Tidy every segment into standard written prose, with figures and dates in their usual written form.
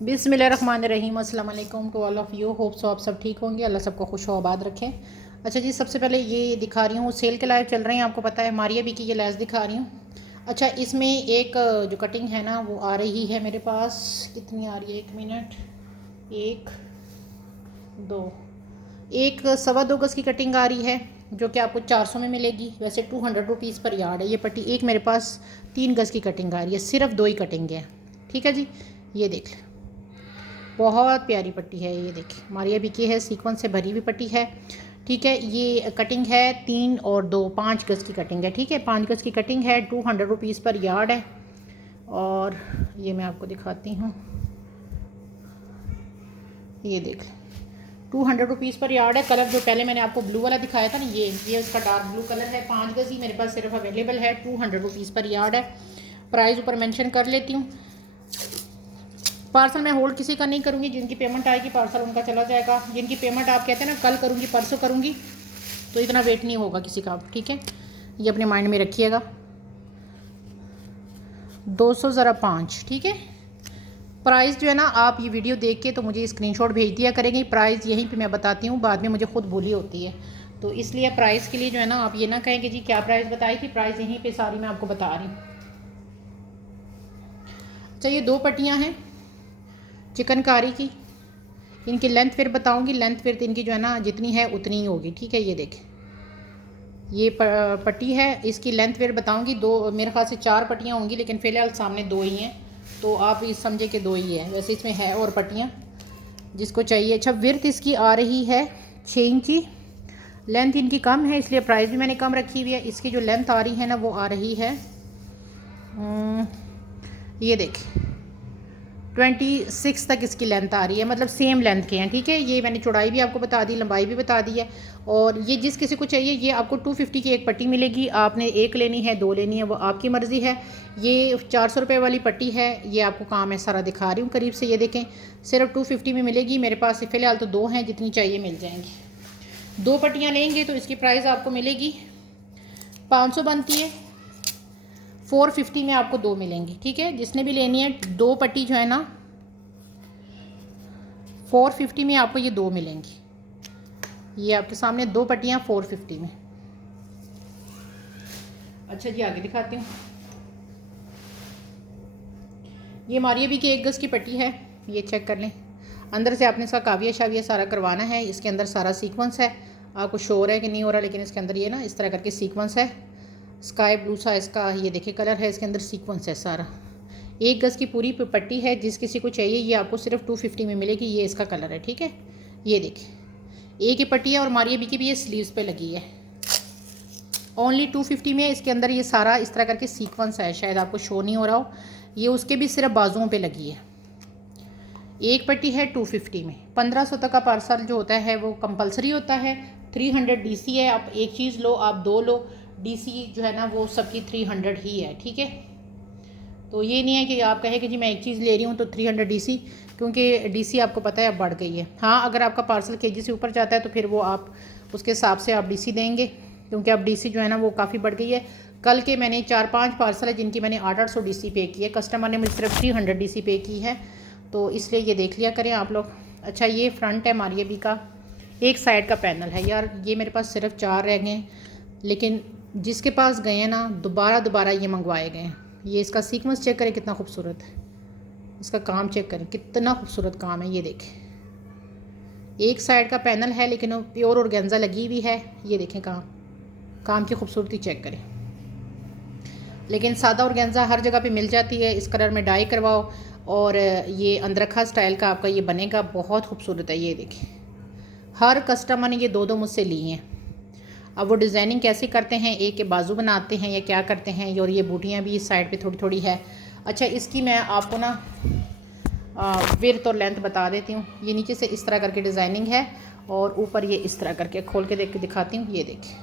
बिस्मिल्लाहिर्रहमानिर्रहीम। अस्सलाम वालेकुम to all of you. Hope so आप सब ठीक होंगे, अल्लाह सबको खुश व आबाद रखें। अच्छा जी, सबसे पहले ये दिखा रही हूँ, सेल के लाइव चल रहे हैं, आपको पता है। मारिया बी की ये लेस दिखा रही हूँ। अच्छा, इसमें एक जो कटिंग है ना वो आ रही है मेरे पास। कितनी आ रही है, 1 मिनट, 1 2 एक 2.25 गज़ की कटिंग आ रही है जो कि आपको 400 में मिलेगी। वैसे 200 रुपीज़ पर यार्ड है ये पट्टी। एक मेरे पास 3 गज़ की कटिंग आ रही है, सिर्फ 2 ही कटिंग है। ठीक है जी, ये देख लें, बहुत प्यारी पट्टी है। ये देखिए, मारिया बी की है, सीक्वेंस से भरी हुई पट्टी है। ठीक है, ये कटिंग है 3 और 2 5 गज़ की कटिंग है। ठीक है, 5 गज़ की कटिंग है, 200 रुपीज़ पर यार्ड है। और ये मैं आपको दिखाती हूँ, ये देख, 200 रुपीज़ पर यार्ड है। कलर जो पहले मैंने आपको ब्लू वाला दिखाया था ना, ये उसका डार्क ब्लू कलर है। 5 गज़ ही मेरे पास सिर्फ अवेलेबल है, 200 रुपीज़ पर यार्ड है। प्राइस ऊपर मेंशन कर लेती हूँ। पार्सल मैं होल्ड किसी का नहीं करूँगी, जिनकी पेमेंट आएगी पार्सल उनका चला जाएगा। जिनकी पेमेंट आप कहते हैं ना कल करूँगी परसों करूँगी, तो इतना वेट नहीं होगा किसी का। ठीक है, ये अपने माइंड में रखिएगा। 200 ज़रा 5। ठीक है, प्राइस जो है ना, आप ये वीडियो देख के तो मुझे स्क्रीनशॉट भेज दिया करेंगे। प्राइस यहीं पे मैं बताती हूँ, बाद में मुझे खुद भूली होती है, तो इसलिए प्राइस के लिए जो है ना आप ये ना कहें कि जी क्या प्राइस बताई थी। प्राइस यहीं पे सारी मैं आपको बता रही हूँ। अच्छा, ये 2 पट्टियाँ हैं चिकनकारी की। इनकी लेंथ फिर बताऊंगी। लेंथ फिर इनकी जो है ना जितनी है उतनी ही होगी। ठीक है, ये देखें, ये पट्टी है, इसकी लेंथ फिर बताऊंगी। 2 मेरे ख्याल से 4 पट्टियाँ होंगी, लेकिन फ़िलहाल सामने 2 ही हैं, तो आप इस समझे कि 2 ही है। वैसे इसमें है और पट्टियाँ जिसको चाहिए। अच्छा, विर्थ इसकी आ रही है 6 इंची। लेंथ इनकी कम है, इसलिए प्राइस भी मैंने कम रखी हुई है। इसकी जो लेंथ आ रही है ना वो आ रही है, ये देखें, 26 तक इसकी लेंथ आ रही है, मतलब सेम लेंथ के हैं। ठीक है, ये मैंने चौड़ाई भी आपको बता दी, लंबाई भी बता दी है। और ये जिस किसी को चाहिए, ये आपको 250 की एक पट्टी मिलेगी। आपने एक लेनी है, 2 लेनी है, वो आपकी मर्ज़ी है। ये 400 रुपये वाली पट्टी है। ये आपको काम मैं सारा दिखा रही हूँ करीब से। ये देखें, सिर्फ 250 में मिलेगी। मेरे पास फ़िलहाल तो 2 हैं, जितनी चाहिए मिल जाएंगी। 2 पट्टियाँ लेंगे तो इसकी प्राइस आपको मिलेगी 500 बनती है। 450 में आपको 2 मिलेंगी। ठीक है, जिसने भी लेनी है 2 पट्टी जो है ना, 450 में आपको ये 2 मिलेंगी। ये आपके सामने 2 पट्टियाँ 450 में। अच्छा जी, आगे दिखाती हूँ। ये मारिया बी की 1 गज़ की पट्टी है, ये चेक कर लें। अंदर से आपने इसका काविया शाविया सारा करवाना है। इसके अंदर सारा सीक्वेंस है। आपको शोर है कि नहीं हो रहा, लेकिन इसके अंदर ये ना इस तरह करके सीक्वेंस है। स्काई ब्लू सा इसका ये देखिए कलर है, इसके अंदर सीक्वेंस है सारा। 1 गज़ की पूरी पट्टी है। जिस किसी को चाहिए ये आपको सिर्फ 250 में मिलेगी। ये इसका कलर है। ठीक है, ये देखिए, एक ही पट्टी है और मारिया बी की भी ये स्लीव्स पे लगी है। ओनली 250 में इसके अंदर ये सारा इस तरह करके सीक्वेंस है। शायद आपको शो नहीं हो रहा हो, ये उसके भी सिर्फ बाजुओं पे लगी है। एक पट्टी है 250 में। 1500 तक का पार्सल जो होता है वो कंपलसरी होता है। 300 डीसी है। आप एक चीज़ लो, आप 2 लो, डीसी जो है ना वो सबकी 300 ही है। ठीक है, तो ये नहीं है कि आप कहें कि जी मैं एक चीज़ ले रही हूँ तो 300 डीसी, क्योंकि डीसी आपको पता है अब बढ़ गई है। हाँ, अगर आपका पार्सल केजी से ऊपर जाता है तो फिर वो आप उसके हिसाब से आप डीसी देंगे, क्योंकि अब डीसी जो है ना वो काफ़ी बढ़ गई है। कल के मैंने 4-5 पार्सल है जिनकी मैंने 800 डीसी पे की है। कस्टमर ने मुझे सिर्फ 300 डीसी पे की है, तो इसलिए ये देख लिया करें आप लोग। अच्छा, ये फ्रंट है मारिया बी का, एक साइड का पैनल है। यार ये मेरे पास सिर्फ 4 रह गए, लेकिन जिसके पास गए हैं ना दोबारा ये मंगवाए गए हैं। ये इसका सीक्वेंस चेक करें कितना खूबसूरत है। इसका काम चेक करें कितना खूबसूरत काम है। ये देखें, एक साइड का पैनल है लेकिन प्योर ऑर्गेन्जा लगी हुई है। ये देखें, काम की खूबसूरती चेक करें। लेकिन सादा ऑर्गेन्जा हर जगह पे मिल जाती है। इस कलर में डाई करवाओ और ये अंदरखा स्टाइल का आपका ये बनेगा, बहुत खूबसूरत है। ये देखें, हर कस्टमर ने ये 2 मुझसे लिए हैं। अब वो डिज़ाइनिंग कैसे करते हैं, एक के बाजू बनाते हैं या क्या करते हैं, और ये बूटियाँ भी इस साइड पे थोड़ी थोड़ी है। अच्छा, इसकी मैं आपको ना विड्थ और लेंथ बता देती हूँ। ये नीचे से इस तरह करके डिज़ाइनिंग है और ऊपर ये इस तरह करके खोल के देख के दिखाती हूँ। ये देखें,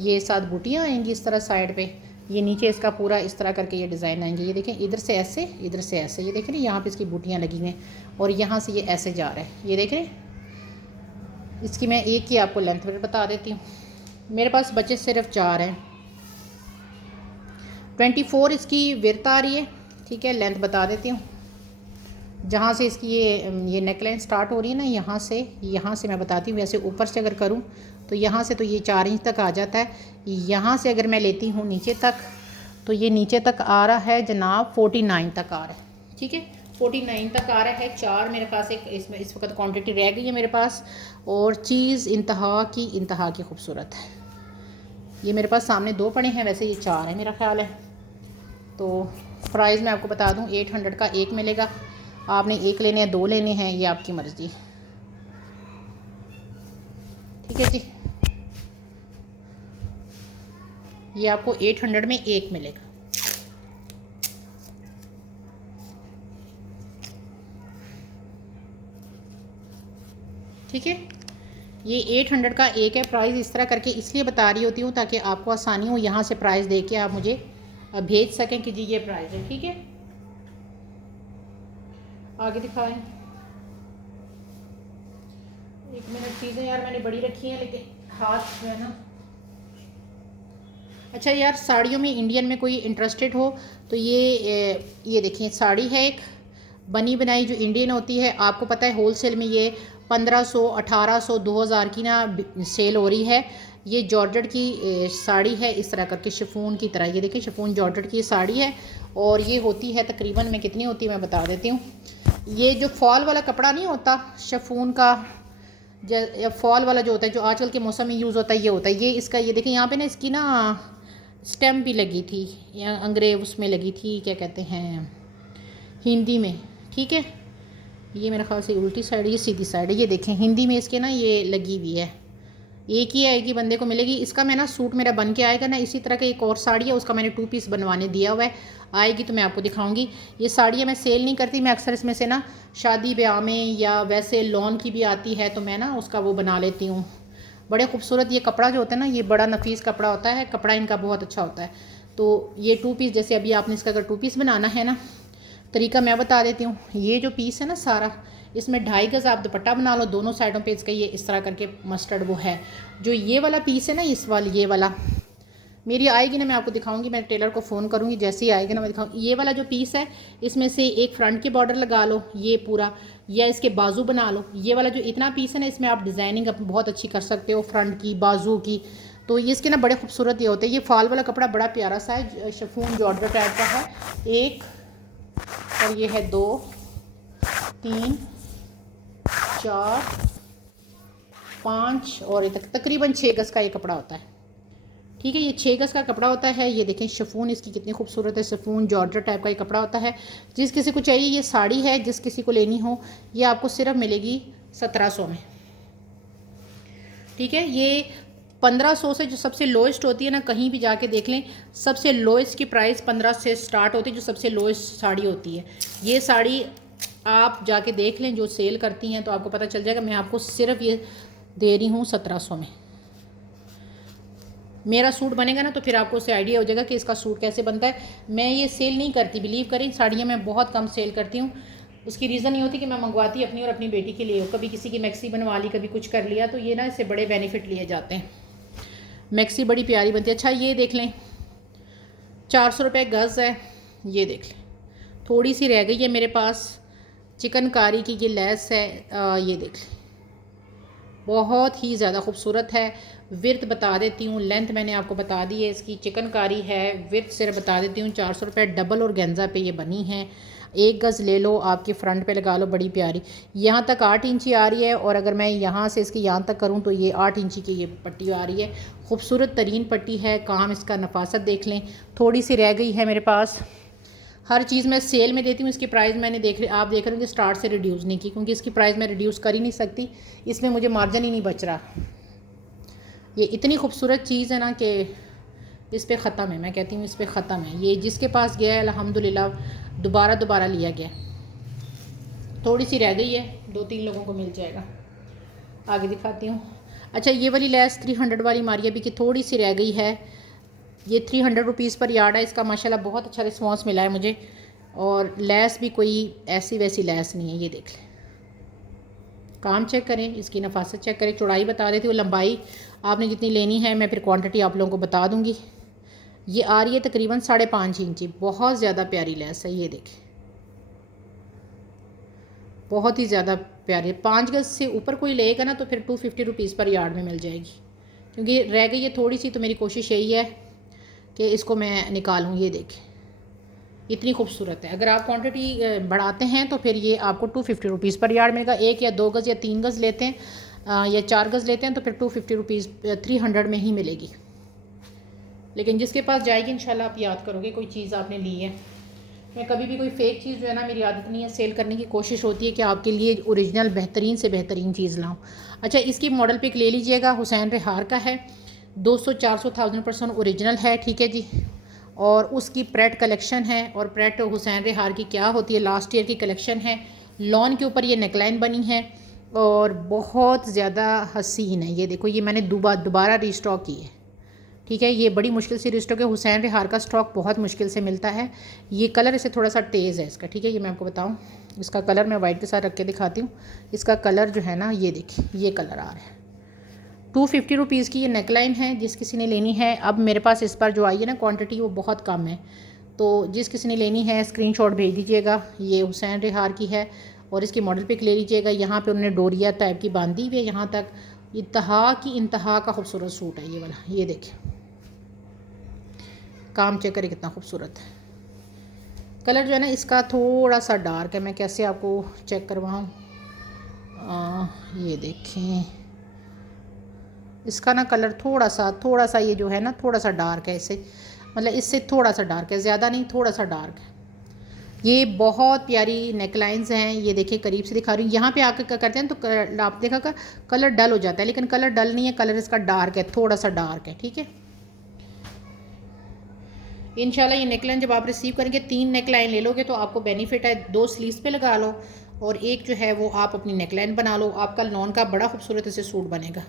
ये 7 बूटियाँ आएंगी इस तरह साइड पे। ये नीचे इसका पूरा इस तरह करके ये डिज़ाइन आएंगे। ये देखें, इधर से ऐसे, इधर से ऐसे। ये देखें ना, यहाँ पे इसकी बूटियाँ लगी हैं और यहाँ से ये ऐसे जा रहा है। ये देख रहे हैं। इसकी मैं एक ही आपको लेंथ बता देती हूँ। मेरे पास बचे सिर्फ 4 हैं। 24 इसकी विड्थ आ रही है। ठीक है, लेंथ बता देती हूँ। जहाँ से इसकी ये नेकलाइन स्टार्ट हो रही है ना, यहाँ से मैं बताती हूँ। वैसे ऊपर से अगर करूँ तो यहाँ से तो ये 4 इंच तक आ जाता है। यहाँ से अगर मैं लेती हूँ नीचे तक, तो ये नीचे तक आ रहा है जनाब 49 तक आ रहा है। ठीक है, 49 तक आ रहा है। 4 मेरे पास एक इसमें इस वक्त क्वांटिटी रह गई है मेरे पास। और चीज़ इंतहा की खूबसूरत है। ये मेरे पास सामने 2 पड़े हैं, वैसे ये 4 है मेरा ख्याल है। तो प्राइस मैं आपको बता दूं, 800 का एक मिलेगा। आपने एक लेने हैं, 2 लेने हैं, ये आपकी मर्ज़ी। ठीक है जी, ये आपको 800 में एक मिलेगा। ठीक है, ये 800 का एक है। प्राइस इस तरह करके इसलिए बता रही होती हूँ ताकि आपको आसानी हो, यहाँ से प्राइस दे के आप मुझे भेज सकें कि जी ये प्राइस है। ठीक है, आगे दिखाएं। एक मिनट, चीज़ें यार मैंने बड़ी रखी हैं लेकिन हाथ जो है ना। अच्छा यार, साड़ियों में इंडियन में कोई इंटरेस्टेड हो तो ये देखिए, साड़ी है एक बनी बनाई जो इंडियन होती है। आपको पता है होलसेल में ये 1500, 1800, 2000 की ना सेल हो रही है। ये जॉर्जेट की साड़ी है, इस तरह करके शिफॉन की तरह। ये देखिए, शिफॉन जॉर्जेट की साड़ी है और ये होती है तकरीबन में कितनी होती है मैं बता देती हूँ। ये जो फॉल वाला कपड़ा नहीं होता शिफॉन का, या फॉल वाला जो होता है, जो आजकल के मौसम में यूज़ होता है, ये होता है। ये इसका, ये देखिए यहाँ पे ना इसकी ना स्टेम भी लगी थी, या अंग्रेज उसमें लगी थी, क्या कहते हैं हिंदी में। ठीक है, ये मेरे ख्याल से उल्टी साइड, ये सीधी साइड है। ये देखें, हिंदी में इसके ना ये लगी हुई है। एक ही आएगी, बंदे को मिलेगी। इसका मैं ना सूट मेरा बन के आएगा ना, इसी तरह का एक और साड़ी है, उसका मैंने 2 पीस बनवाने दिया हुआ है। आएगी तो मैं आपको दिखाऊंगी। ये साड़ियाँ मैं सेल नहीं करती, मैं अक्सर इसमें से ना शादी ब्याह में या वैसे लॉन की भी आती है तो मैं ना उसका वो बना लेती हूँ। बड़े खूबसूरत ये कपड़ा जो होता है ना, ये बड़ा नफीस कपड़ा होता है, कपड़ा इनका बहुत अच्छा होता है। तो ये 2 पीस, जैसे अभी आपने इसका अगर 2 पीस बनाना है ना, तरीका मैं बता देती हूँ। ये जो पीस है ना सारा, इसमें 2.5 गज़ आप दुपट्टा बना लो, दोनों साइडों पे इसका ये इस तरह करके मस्टर्ड वो है। जो ये वाला पीस है ना, ये वाला मेरी आएगी ना, मैं आपको दिखाऊंगी। मैं टेलर को फ़ोन करूँगी, जैसे ही आएगी ना मैं दिखाऊंगी। ये वाला जो पीस है, इसमें से एक फ्रंट के बॉर्डर लगा लो ये पूरा, या इसके बाजू बना लो। ये वाला जो इतना पीस है ना, इसमें आप डिज़ाइनिंग बहुत अच्छी कर सकते हो, फ्रंट की, बाजू की। तो ये इसके ना बड़े खूबसूरत ये होते हैं। ये फॉल वाला कपड़ा बड़ा प्यारा सा है, शिफॉन जॉर्जेट टाइप का है। एक और ये है 2, 3, 4, 5 और तकरीबन 6 गज़ का ये कपड़ा होता है। ठीक है, ये 6 गज़ का कपड़ा होता है। ये देखें शिफॉन इसकी कितनी खूबसूरत है, शिफॉन जॉर्जेट टाइप का ये कपड़ा होता है। जिस किसी को चाहिए ये साड़ी है, जिस किसी को लेनी हो, ये आपको सिर्फ मिलेगी 1700 में। ठीक है, ये 1500 से जो सबसे लोएस्ट होती है ना, कहीं भी जाके देख लें, सबसे लोएस्ट की प्राइस 15 से स्टार्ट होती है, जो सबसे लोएस्ट साड़ी होती है। ये साड़ी आप जाके देख लें, जो सेल करती हैं, तो आपको पता चल जाएगा। मैं आपको सिर्फ ये दे रही हूँ 1700 में। मेरा सूट बनेगा ना तो फिर आपको उससे आइडिया हो जाएगा कि इसका सूट कैसे बनता है। मैं ये सेल नहीं करती, बिलीव करें, साड़ियाँ मैं बहुत कम सेल करती हूँ। उसकी रीज़न ये होती कि मैं मंगवाती अपनी और अपनी बेटी के लिए, कभी किसी की मैक्सी बनवा ली, कभी कुछ कर लिया, तो ये ना इससे बड़े बेनिफिट लिए जाते हैं। मैक्सी बड़ी प्यारी बनती है। अच्छा, ये देख लें, 400 रुपये गज़ है। ये देख लें, थोड़ी सी रह गई है मेरे पास। चिकनकारी की ये लेस है, ये देख लें, बहुत ही ज़्यादा खूबसूरत है। विर्थ बता देती हूँ, लेंथ मैंने आपको बता दी है इसकी, चिकनकारी है। विर्थ सिर्फ बता देती हूँ, 400 रुपये डबल और गेंजा पे ये बनी है। 1 गज़ ले लो, आपकी फ़्रंट पे लगा लो, बड़ी प्यारी। यहाँ तक 8 इंची आ रही है, और अगर मैं यहाँ से इसकी यहाँ तक करूँ तो ये 8 इंची की ये पट्टी आ रही है। खूबसूरत तरीन पट्टी है, काम इसका नफासत देख लें। थोड़ी सी रह गई है मेरे पास। हर चीज़ मैं सेल में देती हूँ। इसकी प्राइस मैंने आप देख रहे होंगे स्टार्ट से रिड्यूस नहीं की, क्योंकि इसकी प्राइस मैं रिड्यूस कर ही नहीं सकती, इसमें मुझे मार्जिन ही नहीं बच रहा। ये इतनी खूबसूरत चीज़ है ना कि इस पे ख़त्म है, मैं कहती हूँ इस पे ख़त्म है। ये जिसके पास गया है अल्हम्दुलिल्लाह दोबारा लिया गया। थोड़ी सी रह गई है, 2-3 लोगों को मिल जाएगा। आगे दिखाती हूँ। अच्छा, ये वाली लेस 300 वाली मारिया भी की थोड़ी सी रह गई है। ये 300 रुपीज़ पर यार्ड है इसका। माशाल्लाह बहुत अच्छा रिस्पॉन्स मिला है मुझे, और लेस भी कोई ऐसी वैसी लेस नहीं है। ये देख लें, काम चेक करें, इसकी नफासत चेक करें। चौड़ाई बता देती हूँ, लंबाई आपने जितनी लेनी है मैं फिर क्वांटिटी आप लोगों को बता दूँगी। ये आ रही है तकरीबन 5.5 इंची, बहुत ज़्यादा प्यारी लेस है। ये देखें, बहुत ही ज़्यादा प्यारी। 5 गज़ से ऊपर कोई लेगा ना तो फिर 250 रुपीज़ पर यार्ड में मिल जाएगी, क्योंकि रह गई है थोड़ी सी, तो मेरी कोशिश यही है कि इसको मैं निकालूँ। ये देखें इतनी खूबसूरत है। अगर आप क्वांटिटी बढ़ाते हैं तो फिर ये आपको 250 रुपीज़ पर यार्ड मिलेगा। 1 या 2 गज़ या 3 गज़ लेते हैं या 4 गज़ लेते हैं तो फिर 250 रुपीज़ 300 में ही मिलेगी। लेकिन जिसके पास जाएगी इंशाल्लाह आप याद करोगे कोई चीज़ आपने ली है। मैं कभी भी कोई फ़ेक चीज़ जो है ना, मेरी आदत नहीं है सेल करने की, कोशिश होती है कि आपके लिए ओरिजिनल बेहतरीन से बेहतरीन चीज़ लाऊं। अच्छा, इसकी मॉडल पिक ले लीजिएगा, हुसैन रिहार का है, 200-400,000% ओरिजिनल है, ठीक है जी। और उसकी प्रेट कलेक्शन है, और प्रेट हुसैन रिहार की क्या होती है, लास्ट ईयर की कलेक्शन है। लॉन के ऊपर ये नेकलाइन बनी है और बहुत ज़्यादा हसीन है। ये देखो, ये मैंने दोबारा रीस्टॉक की है, ठीक है। ये बड़ी मुश्किल से रिस्टॉक है। हुसैन रिहार का स्टॉक बहुत मुश्किल से मिलता है। ये कलर इसे थोड़ा सा तेज़ है इसका, ठीक है। ये मैं आपको बताऊं, इसका कलर मैं वाइट के साथ रख के दिखाती हूँ। इसका कलर जो है ना, ये देखिए ये कलर आ रहा है। 250 रुपीज़ की ये नेकलाइन है, जिस किसी ने लेनी है। अब मेरे पास इस पर जो आई है ना क्वांटिटी, वो बहुत कम है, तो जिस किसी ने लेनी है स्क्रीनशॉट भेज दीजिएगा। ये हुसैन रिहार की है और इसकी मॉडल पिक ले लीजिएगा। यहाँ पे उन्होंने डोरिया टाइप की बांधी हुई है यहाँ तक। इंतहा का खूबसूरत सूट है ये वाला। ये देखिए काम चेक करें कितना खूबसूरत है। कलर जो है ना इसका थोड़ा सा डार्क है, मैं कैसे आपको चेक करवाऊँ। ये देखें, इसका ना कलर थोड़ा सा ये जो है ना थोड़ा सा डार्क है, इससे मतलब इससे थोड़ा सा डार्क है, ज़्यादा नहीं, थोड़ा सा डार्क है। ये बहुत प्यारी नेकलाइंस हैं। ये देखिए करीब से दिखा रही हूँ। यहाँ पे आकर क्या करते हैं तो आप देखा का कलर डल हो जाता है, लेकिन कलर डल नहीं है, कलर इसका डार्क है, थोड़ा सा डार्क है, ठीक है। इंशाल्लाह ये नेकलाइन जब आप रिसीव करेंगे, 3 नेकलाइन ले लोगे तो आपको बेनिफिट है। 2 स्लीव्स पे लगा लो और एक जो है वो आप अपनी नेकलाइन बना लो। आपका लॉन का बड़ा खूबसूरत ऐसे सूट बनेगा।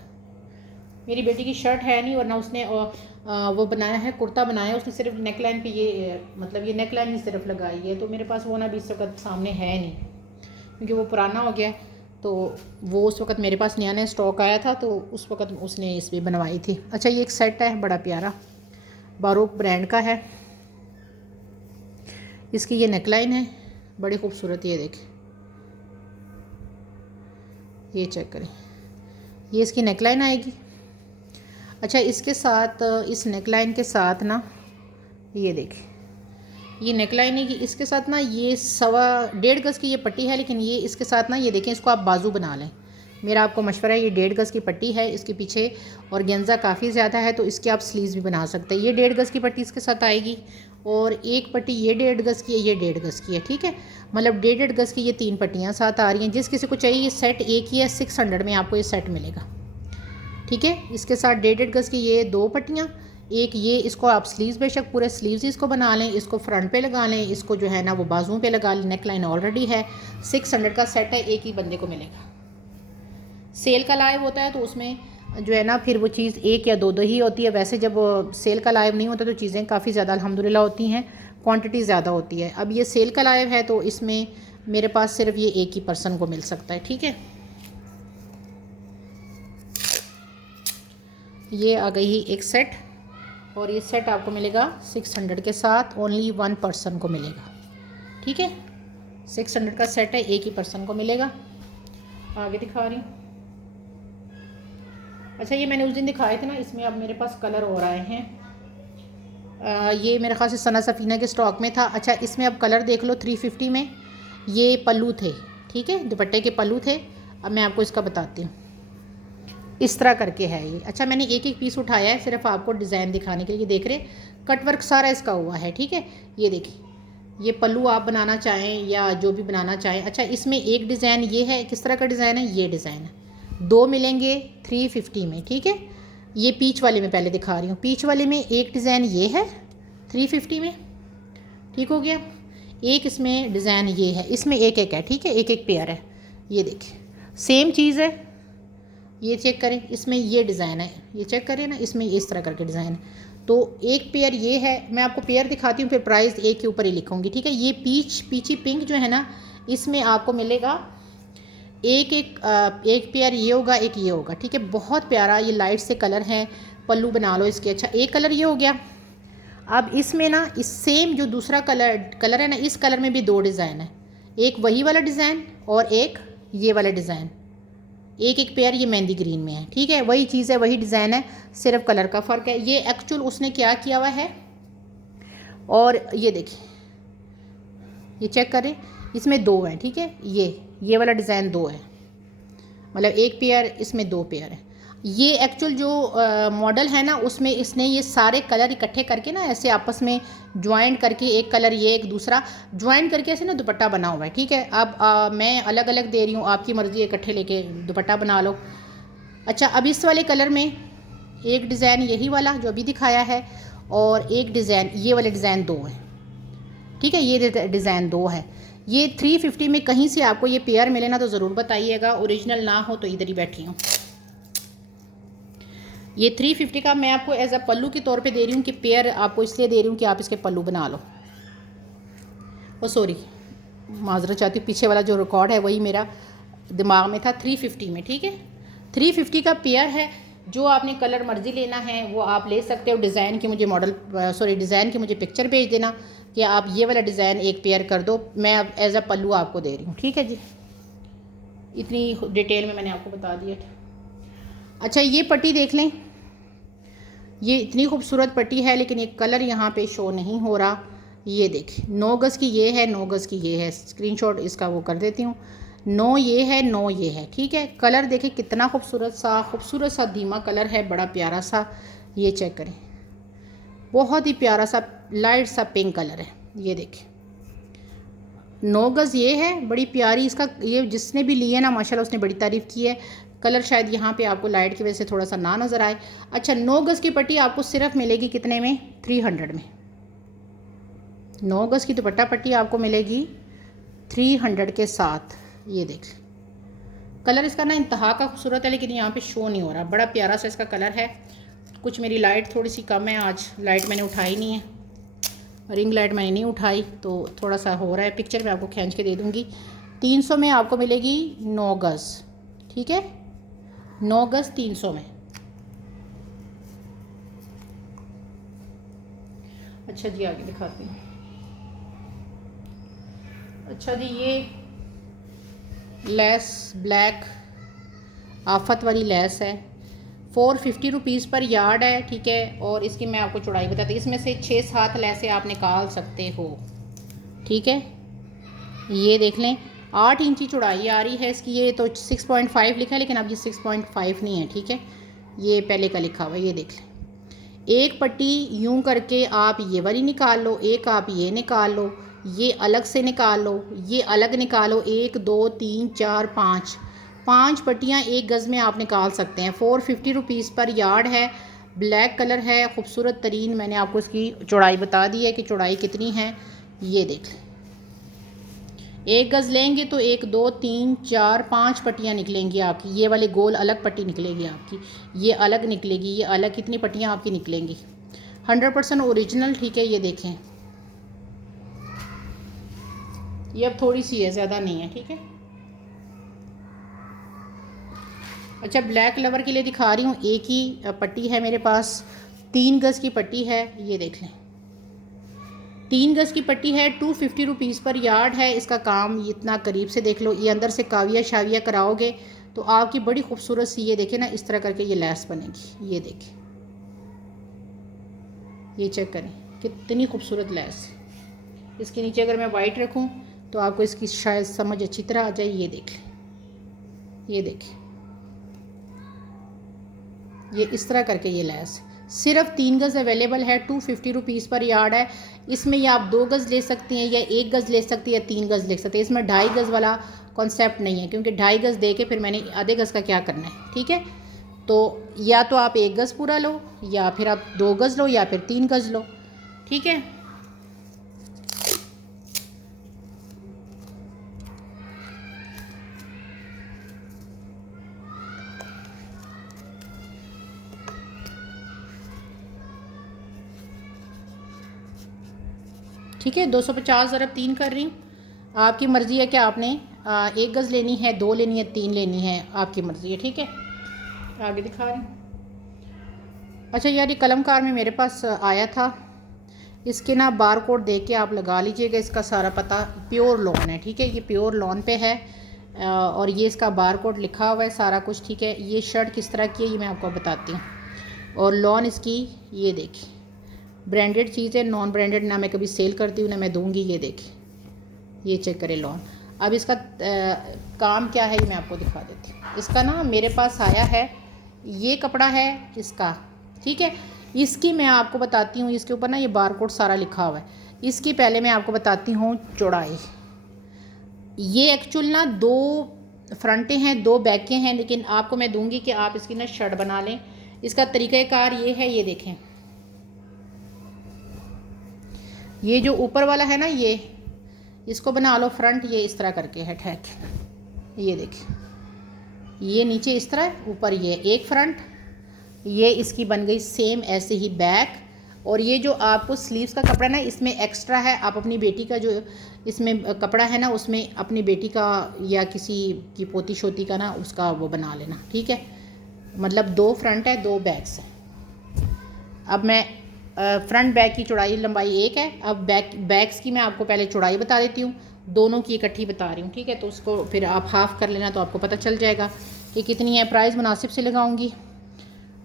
मेरी बेटी की शर्ट है नहीं, वरना उसने वो बनाया है, कुर्ता बनाया है, उसने सिर्फ नेकलाइन पे ये मतलब ये नेकलाइन ही सिर्फ लगाई है। तो मेरे पास वो ना भी इस वक्त सामने है नहीं, क्योंकि वो पुराना हो गया। तो वो उस वक्त मेरे पास नया नया स्टॉक आया था, तो उस वक्त उसने इस पर बनवाई थी। अच्छा, ये एक सेट है बड़ा प्यारा, बारूक ब्रांड का है। इसकी ये नेकलाइन है बड़ी खूबसूरत। ये देखें, ये चेक करें, ये इसकी नेकलाइन आएगी। अच्छा, इसके साथ इस नेकलाइन के साथ ना ये देखें, ये नेकलाइन है कि इसके साथ ना ये 1.5 गज़ की ये पट्टी है, लेकिन ये इसके साथ ना ये देखें, इसको आप बाजू बना लें। मेरा आपको मशवरा है, ये 1.5 गज़ की पट्टी है, इसके पीछे और गेंजा काफ़ी ज़्यादा है, तो इसके आप स्लीव्स भी बना सकते हैं। ये 1.5 गज़ की पट्टी इसके साथ आएगी और एक पट्टी ये 1.5 गज़ की है, ये 1.5 गज़ की है, ठीक है। मतलब 1.5 गज़ की ये 3 पट्टियाँ साथ आ रही हैं। जिस किसी को चाहिए ये सेट एक ही है, 600 में आपको ये सेट मिलेगा, ठीक है। इसके साथ 1.5 गज़ की ये 2 पट्टियाँ, एक ये, इसको आप स्लीव्स बेशक पूरे स्लीव्स इसको बना लें, इसको फ्रंट पे लगा लें, इसको जो है ना वो बाजुओं पे लगा लें। नेकलाइन ऑलरेडी है, 600 का सेट है, एक ही बंदे को मिलेगा। सेल का लाइव होता है तो उसमें जो है ना फिर वो चीज़ 1 या 2 ही होती है। वैसे जब सेल का लाइव नहीं होता तो चीज़ें काफ़ी ज़्यादा अल्हम्दुलिल्लाह होती हैं, क्वांटिटी ज़्यादा होती है। अब ये सेल का लाइव है तो इसमें मेरे पास सिर्फ ये एक ही पर्सन को मिल सकता है, ठीक है। ये आ गई एक सेट, और ये सेट आपको मिलेगा 600 के साथ, ओनली 1 पर्सन को मिलेगा, ठीक है। 600 का सेट है, एक ही पर्सन को मिलेगा। आगे दिखा रही हूँ। अच्छा, ये मैंने उस दिन दिखाए थे ना, इसमें अब मेरे पास कलर और आए हैं। ये मेरे ख्याल से सना सफ़ीना के स्टॉक में था। अच्छा, इसमें अब कलर देख लो। 350 में ये पल्लू थे, ठीक है, दुपट्टे के पल्लू थे। अब मैं आपको इसका बताती हूँ, इस तरह करके है ये। अच्छा, मैंने एक एक पीस उठाया है सिर्फ आपको डिज़ाइन दिखाने के लिए। देख रहे, कटवर्क सारा इसका हुआ है, ठीक है। ये देखिए, ये पल्लू आप बनाना चाहें या जो भी बनाना चाहें। अच्छा, इसमें एक डिज़ाइन ये है, किस तरह का डिज़ाइन है, ये डिज़ाइन है। 2 मिलेंगे 350 में, ठीक है। ये पीच वाले में पहले दिखा रही हूँ। पीच वाले में एक डिज़ाइन ये है 350 में, ठीक हो गया। एक इसमें डिज़ाइन ये है, इसमें एक एक है, ठीक है, एक एक पेयर है। ये देखिए सेम चीज़ है, ये चेक करें, इसमें ये डिज़ाइन है, ये चेक करें ना, इसमें इस तरह करके डिज़ाइन है। तो एक पेयर ये है, मैं आपको पेयर दिखाती हूँ, फिर प्राइस एक के ऊपर ही लिखूँगी, ठीक है। ये पीची पिंक जो है ना, इसमें आपको मिलेगा एक पेयर ये होगा, एक ये होगा, ठीक है। बहुत प्यारा ये लाइट से कलर है, पल्लू बना लो इसके। अच्छा, एक कलर ये हो गया। अब इसमें ना इस सेम जो दूसरा कलर है ना, इस कलर में भी 2 डिज़ाइन है। एक वही वाला डिज़ाइन और एक ये वाला डिज़ाइन, एक एक पेयर ये मेहंदी ग्रीन में है, ठीक है। वही चीज़ है, वही डिज़ाइन है, सिर्फ कलर का फ़र्क है। ये एक्चुअल उसने क्या किया हुआ है, और ये देखिए, ये चेक करें, इसमें दो हैं, ठीक है। ये वाला डिज़ाइन दो है, मतलब एक पेयर, इसमें दो पेयर है। ये एक्चुअल जो मॉडल है ना, उसमें इसने ये सारे कलर इकट्ठे करके ना ऐसे आपस में ज्वाइंट करके, एक कलर ये एक दूसरा ज्वाइंट करके ऐसे ना दुपट्टा बना हुआ है, ठीक है। अब मैं अलग अलग दे रही हूँ, आपकी मर्ज़ी है, इकट्ठे लेके दुपट्टा बना लो। अच्छा, अब इस वाले कलर में एक डिज़ाइन यही वाला जो अभी दिखाया है, और एक डिज़ाइन ये वाले डिज़ाइन दो है, ठीक है। ये डिज़ाइन दो है। ये 350 में कहीं से आपको ये पेयर मिले ना तो ज़रूर बताइएगा, ओरिजिनल ना हो तो इधर ही बैठी हूँ। ये 350 का मैं आपको एज अ पल्लू के तौर पे दे रही हूँ कि पेयर आपको इसलिए दे रही हूँ कि आप इसके पल्लू बना लो। ओ सॉरी, माजरत चाहती हूँ, पीछे वाला जो रिकॉर्ड है वही मेरा दिमाग में था 350 में, ठीक है। 350 का पेयर है। जो आपने कलर मर्ज़ी लेना है वो आप ले सकते हो। डिज़ाइन की मुझे डिज़ाइन की मुझे पिक्चर भेज देना कि आप ये वाला डिज़ाइन एक पेयर कर दो, मैं अब एज अ पल्लू आपको दे रही हूँ, ठीक है जी। इतनी डिटेल में मैंने आपको बता दिया। अच्छा, ये पट्टी देख लें, ये इतनी खूबसूरत पट्टी है, लेकिन ये कलर यहाँ पे शो नहीं हो रहा। ये देखिए, 9 गज़ की ये है, 9 गज़ की ये है। स्क्रीनशॉट इसका वो कर देती हूँ। 9 ये है, 9 ये है, ठीक है। कलर देखिए कितना खूबसूरत सा धीमा कलर है, बड़ा प्यारा सा। ये चेक करें, बहुत ही प्यारा सा लाइट सा पिंक कलर है। ये देखिए, 9 गज़ ये है, बड़ी प्यारी। इसका ये जिसने भी लिए ना माशाल्लाह उसने बड़ी तारीफ़ की है। कलर शायद यहाँ पे आपको लाइट की वजह से थोड़ा सा ना नज़र आए। अच्छा, 9 गज़ की पट्टी आपको सिर्फ मिलेगी कितने में? 300 में। 9 गज़ की दुपट्टा पट्टी आपको मिलेगी 300 के साथ। ये देख, कलर इसका ना इंतहा का खूबसूरत है, लेकिन यहाँ पे शो नहीं हो रहा। बड़ा प्यारा सा इसका कलर है। कुछ मेरी लाइट थोड़ी सी कम है आज, लाइट मैंने उठाई नहीं है, रिंग लाइट मैंने नहीं उठाई, तो थोड़ा सा हो रहा है। पिक्चर मैं आपको खींच के दे दूँगी। 300 में आपको मिलेगी 9 गज़, ठीक है। 9 गज़ 300 में। अच्छा जी, आगे दिखाती हूँ। अच्छा जी, ये लेस ब्लैक आफत वाली लेस है, 450 रुपीज़ पर यार्ड है, ठीक है। और इसकी मैं आपको चौड़ाई बताती हूँ। इसमें से 6-7 लेसें आप निकाल सकते हो, ठीक है। ये देख लें, 8 इंची चौड़ाई आ रही है इसकी। ये तो 6.5 लिखा है, लेकिन अब ये 6.5 नहीं है, ठीक है। ये पहले का लिखा हुआ है। ये देख लें, एक पट्टी यूं करके आप ये वाली निकाल लो, एक आप ये निकाल लो, ये अलग से निकाल लो, ये अलग निकालो। 1 2 3 4 5 पट्टियाँ एक गज़ में आप निकाल सकते हैं। 450 रुपीज़ पर यार्ड है। ब्लैक कलर है, खूबसूरत तरीन। मैंने आपको इसकी चौड़ाई बता दी है कि चौड़ाई कितनी है। ये देख लें, 1 गज़ लेंगे तो 1 2 3 4 5 पट्टियाँ निकलेंगी आपकी। ये वाले गोल अलग पट्टी निकलेगी आपकी, ये अलग निकलेगी, ये अलग। कितनी पट्टियाँ आपकी निकलेंगी? 100% ओरिजिनल, ठीक है। ये देखें, ये अब थोड़ी सी है, ज़्यादा नहीं है, ठीक है। अच्छा, ब्लैक लवर के लिए दिखा रही हूँ। एक ही पट्टी है मेरे पास, 3 गज़ की पट्टी है। ये देख लें, 3 गज़ की पट्टी है, 250 रुपीज़ पर यार्ड है। इसका काम इतना करीब से देख लो। ये अंदर से काविया शाविया कराओगे तो आपकी बड़ी खूबसूरत सी, ये देखें ना, इस तरह करके ये लैस बनेगी। ये देखें, ये चेक करें कितनी खूबसूरत लैस। इसके नीचे अगर मैं वाइट रखूँ तो आपको इसकी शायद समझ अच्छी तरह आ जाए। ये देख लें, ये देखें, ये इस तरह करके ये लैस। सिर्फ 3 गज़ अवेलेबल है, 250 रुपीज़ पर यार्ड है। इसमें या आप 2 गज़ ले सकती हैं, या 1 गज़ ले सकती हैं, या 3 गज़ ले सकते हैं। इसमें 2.5 गज़ वाला कॉन्सेप्ट नहीं है, क्योंकि 2.5 गज़ दे के फिर मैंने आधे गज़ का क्या करना है, ठीक है। तो या तो आप 1 गज़ पूरा लो, या फिर आप 2 गज़ लो, या फिर 3 गज़ लो, ठीक है। ठीक है, 250 ज़रब 3 कर रही हूँ। आपकी मर्ज़ी है कि आपने 1 गज़ लेनी है, 2 लेनी है, 3 लेनी है, आपकी मर्ज़ी है, ठीक है। आगे दिखा रही हूँ। अच्छा यार, ये कलमकार में मेरे पास आया था। इसके ना बार कोड देख के आप लगा लीजिएगा। इसका सारा पता प्योर लॉन है, ठीक है। ये प्योर लॉन पे है। और ये इसका बार कोड लिखा हुआ है सारा कुछ, ठीक है। ये शर्ट किस तरह की है ये मैं आपको बताती हूँ। और लॉन इसकी ये देखिए, ब्रांडेड चीज़ है, नॉन ब्रांडेड ना मैं कभी सेल करती हूँ ना मैं दूँगी। ये देखिए, ये चेक करें लॉन। अब इसका काम क्या है ये मैं आपको दिखा देती हूँ। इसका ना मेरे पास आया है, ये कपड़ा है इसका, ठीक है। इसकी मैं आपको बताती हूँ, इसके ऊपर ना ये बार कोड सारा लिखा हुआ है। इसकी पहले मैं आपको बताती हूँ चौड़ाई। ये एक्चुअल ना 2 फ्रंटें हैं, 2 बैकें हैं, लेकिन आपको मैं दूंगी कि आप इसकी ना शर्ट बना लें। इसका तरीक़ाकार ये है, ये देखें, ये जो ऊपर वाला है ना ये, इसको बना लो फ्रंट, ये इस तरह करके है ठहर, ये देखिए, ये नीचे इस तरह, ऊपर ये एक फ्रंट, ये इसकी बन गई सेम ऐसे ही बैक। और ये जो आपको स्लीव्स का कपड़ा ना इसमें एक्स्ट्रा है, आप अपनी बेटी का जो इसमें कपड़ा है ना उसमें अपनी बेटी का या किसी की पोती शोती का ना उसका वो बना लेना, ठीक है। मतलब 2 फ्रंट है, 2 बैक्स है। अब मैं फ्रंट बैक की चौड़ाई लंबाई 1 है। अब बैक्स की मैं आपको पहले चौड़ाई बता देती हूँ, दोनों की इकट्ठी बता रही हूँ, ठीक है। तो उसको फिर आप हाफ़ कर लेना तो आपको पता चल जाएगा कि कितनी है। प्राइस मुनासिब से लगाऊंगी,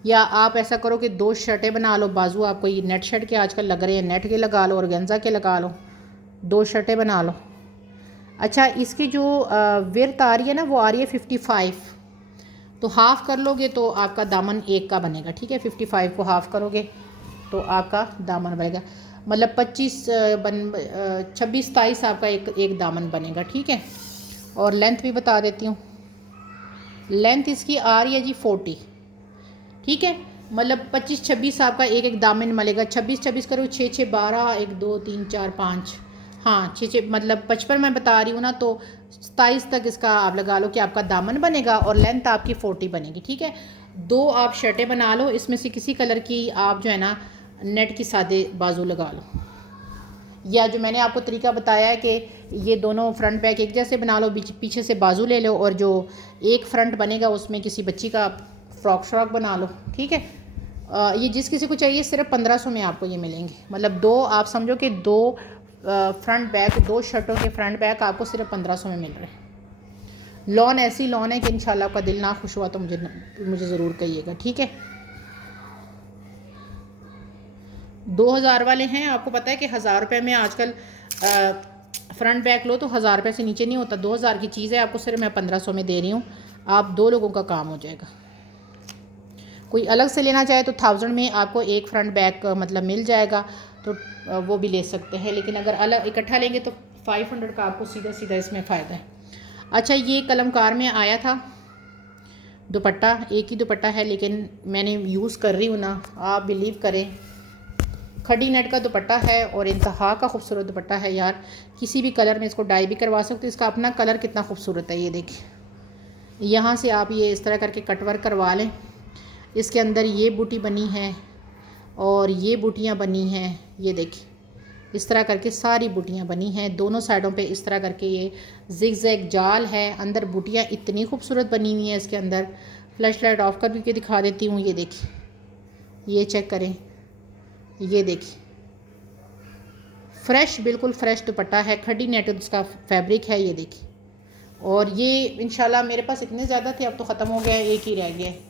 या आप ऐसा करो कि 2 शर्टें बना लो, बाजू आपको ये नेट शर्ट के आजकल लग रहे हैं, नेट के लगा लो, ऑर्गेन्जा के लगा लो, 2 शर्टें बना लो। अच्छा, इसकी जो विर्थ आ रही है ना वो आ रही है 55, तो हाफ़ कर लोगे तो आपका दामन 1 का बनेगा, ठीक है। 55 को हाफ़ करोगे तो आपका दामन बनेगा, मतलब 26-27 आपका एक दामन बनेगा, ठीक है। और लेंथ भी बता देती हूँ, लेंथ इसकी आ रही है जी 40, ठीक है। मतलब 25-26 आपका एक दामन मिलेगा। 26-26 करो, 6-6 12, 1 2 3 4 5, हाँ 6-6 मतलब 55 मैं बता रही हूँ ना, तो 27 तक इसका आप लगा लो कि आपका दामन बनेगा और लेंथ आपकी 40 बनेगी, ठीक है। 2 आप शर्टें बना लो, इसमें से किसी कलर की आप जो है ना नेट की सादे बाजू लगा लो, या जो मैंने आपको तरीका बताया है कि ये दोनों फ्रंट बैक एक जैसे बना लो, पीछे से बाजू ले लो, और जो एक फ्रंट बनेगा उसमें किसी बच्ची का फ्रॉक श्रॉक बना लो, ठीक है। ये जिस किसी को चाहिए सिर्फ 1500 में आपको ये मिलेंगे। मतलब 2 आप समझो कि 2 फ्रंट बैक, 2 शर्टों के फ्रंट बैक आपको सिर्फ 1500 में मिल रहे हैं। लॉन ऐसी लॉन है कि इंशाल्लाह आपका दिल ना खुश हुआ तो मुझे ज़रूर कहिएगा, ठीक है। 2000 वाले हैं, आपको पता है कि 1000 रुपये में आजकल फ्रंट बैक लो तो 1000 रुपये से नीचे नहीं होता। 2000 की चीज़ है, आपको सिर्फ मैं 1500 में दे रही हूँ, आप 2 लोगों का काम हो जाएगा। कोई अलग से लेना चाहे तो 1000 में आपको एक फ्रंट बैक मतलब मिल जाएगा, तो वो भी ले सकते हैं। लेकिन अगर अलग इकट्ठा लेंगे तो 500 का आपको सीधा सीधा इसमें फ़ायदा है। अच्छा, ये कलमकार में आया था दुपट्टा, एक ही दुपट्टा है लेकिन मैंने यूज़ कर रही हूँ ना, आप बिलीव करें, खड़ी नेट का दुपट्टा है और इंतहा का खूबसूरत दुपट्टा है यार। किसी भी कलर में इसको डाई भी करवा सकते हो। इसका अपना कलर कितना खूबसूरत है, ये देखिए, यहाँ से आप ये इस तरह करके कटवर्क करवा लें। इसके अंदर ये बूटी बनी है और ये बूटियाँ बनी हैं, ये देखिए इस तरह करके सारी बूटियाँ बनी हैं। दोनों साइडों पे इस तरह करके ये जिग-जैग जाल है, अंदर बूटियाँ इतनी खूबसूरत बनी हुई हैं। इसके अंदर फ्लैश लाइट ऑफ कर भी दिखा देती हूँ, ये देखिए, ये चेक करें, ये देखिए फ़्रेश, बिल्कुल फ़्रेश दुपट्टा है, खड़ी नेट इसका फैब्रिक है, ये देखिए। और ये इंशाल्लाह मेरे पास इतने ज़्यादा थे, अब तो ख़त्म हो गया है, एक ही रह गया है।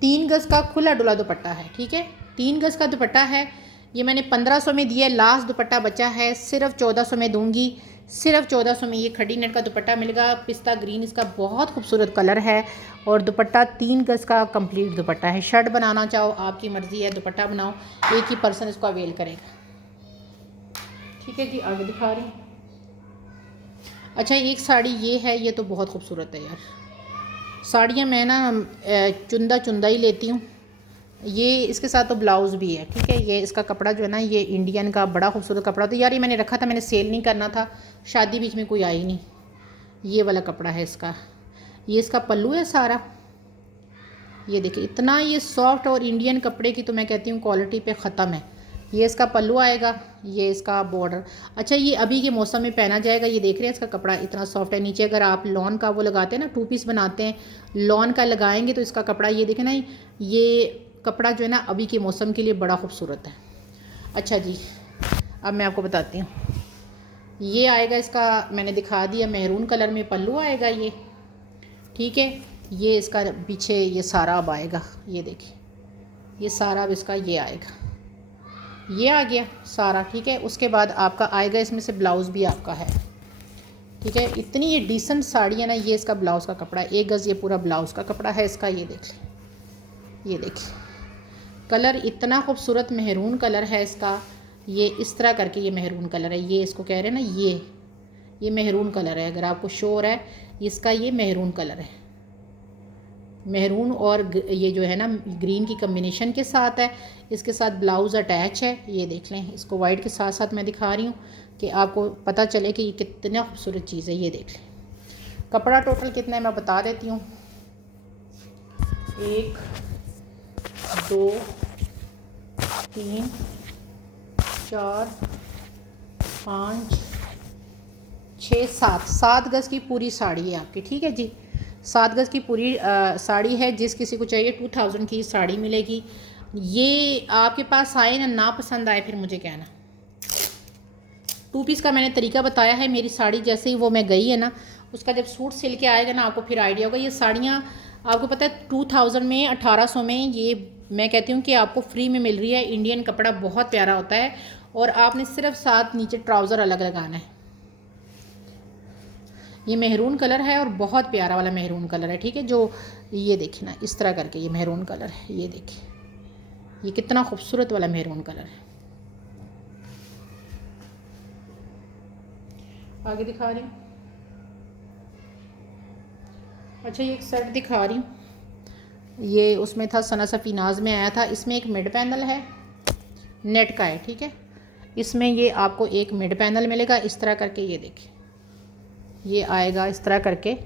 3 गज़ का खुला डुला दुपट्टा है, ठीक है, 3 गज़ का दुपट्टा है। ये मैंने 1500 में दिया, लास्ट दुपट्टा बचा है, सिर्फ 1400 में दूंगी, सिर्फ 1400 में ये खड़ी नेट का दुपट्टा मिलेगा। पिस्ता ग्रीन इसका बहुत खूबसूरत कलर है और दुपट्टा 3 गज़ का कंप्लीट दुपट्टा है। शर्ट बनाना चाहो आपकी मर्ज़ी है, दुपट्टा बनाओ, एक ही पर्सन इसको अवेल करेगा, ठीक है जी। आगे दिखा रही हूँ। अच्छा, एक साड़ी ये है, ये तो बहुत खूबसूरत है यार। साड़ियाँ मैं ना चुंदा ही लेती हूँ। ये इसके साथ तो ब्लाउज़ भी है, ठीक है। ये इसका कपड़ा जो है ना, ये इंडियन का बड़ा खूबसूरत कपड़ा। तो यार ये मैंने रखा था, मैंने सेल नहीं करना था, शादी बीच में कोई आई नहीं। ये वाला कपड़ा है इसका, ये इसका पल्लू है सारा, ये देखिए इतना ये सॉफ्ट और इंडियन कपड़े की तो मैं कहती हूँ क्वालिटी पे ख़त्म है। ये इसका पल्लू आएगा, ये इसका बॉर्डर। अच्छा, ये अभी के मौसम में पहना जाएगा। ये देख रहे हैं इसका कपड़ा इतना सॉफ्ट है। नीचे अगर आप लॉन का वो लगाते हैं ना, 2 पीस बनाते हैं, लॉन का लगाएंगे तो इसका कपड़ा ये देखें ना, ये कपड़ा जो है ना अभी के मौसम के लिए बड़ा खूबसूरत है। अच्छा जी, अब मैं आपको बताती हूँ, ये आएगा इसका, मैंने दिखा दिया, मेहरून कलर में पल्लू आएगा ये, ठीक है। ये इसका पीछे ये सारा अब आएगा, ये देखिए ये सारा अब इसका ये आएगा, ये आ गया सारा, ठीक है। उसके बाद आपका आएगा इसमें से ब्लाउज़ भी आपका है, ठीक है। इतनी ये डिसेंट साड़ी है ना, ये इसका ब्लाउज़ का कपड़ा है, 1 गज़ ये पूरा ब्लाउज़ का कपड़ा है इसका। ये देख लें, ये देखिए कलर इतना खूबसूरत मेहरून कलर है इसका। ये इस तरह करके ये मेहरून कलर है, ये इसको कह रहे हैं ना, ये मेहरून कलर है, अगर आपको शो हो रहा है इसका, ये मेहरून कलर है। मेहरून और ये जो है ना ग्रीन की कम्बिनेशन के साथ है, इसके साथ ब्लाउज़ अटैच है। ये देख लें, इसको वाइट के साथ साथ मैं दिखा रही हूँ कि आपको पता चले कि ये कितना खूबसूरत चीज़ है। ये देख लें, कपड़ा टोटल कितना है मैं बता देती हूँ। 1 2 3 4 5 6 7 गज़ की पूरी साड़ी है आपकी, ठीक है जी। 7 गज़ की पूरी साड़ी है। जिस किसी को चाहिए 2000 की साड़ी मिलेगी। ये आपके पास आए ना पसंद आए फिर मुझे कहना। 2 पीस का मैंने तरीका बताया है, मेरी साड़ी जैसे ही वो मैं गई है ना, उसका जब सूट सिल के आएगा ना आपको फिर आइडिया होगा। ये साड़ियाँ आपको पता है 2000 में 1800 में ये मैं कहती हूँ कि आपको फ्री में मिल रही है। इंडियन कपड़ा बहुत प्यारा होता है और आपने सिर्फ साथ नीचे ट्राउज़र अलग लगाना है। ये मेहरून कलर है और बहुत प्यारा वाला मेहरून कलर है, ठीक है। जो ये देखिए ना इस तरह करके ये मेहरून कलर है, ये देखिए ये कितना खूबसूरत वाला मेहरून कलर है। आगे दिखा रही हूँ। अच्छा ये एक सेट दिखा रही हूँ, ये उसमें था सना सफ़ीनाज में आया था। इसमें एक मिड पैनल है, नेट का है, ठीक है। इसमें ये आपको एक मिड पैनल मिलेगा इस तरह करके, ये देखिए ये आएगा इस तरह करके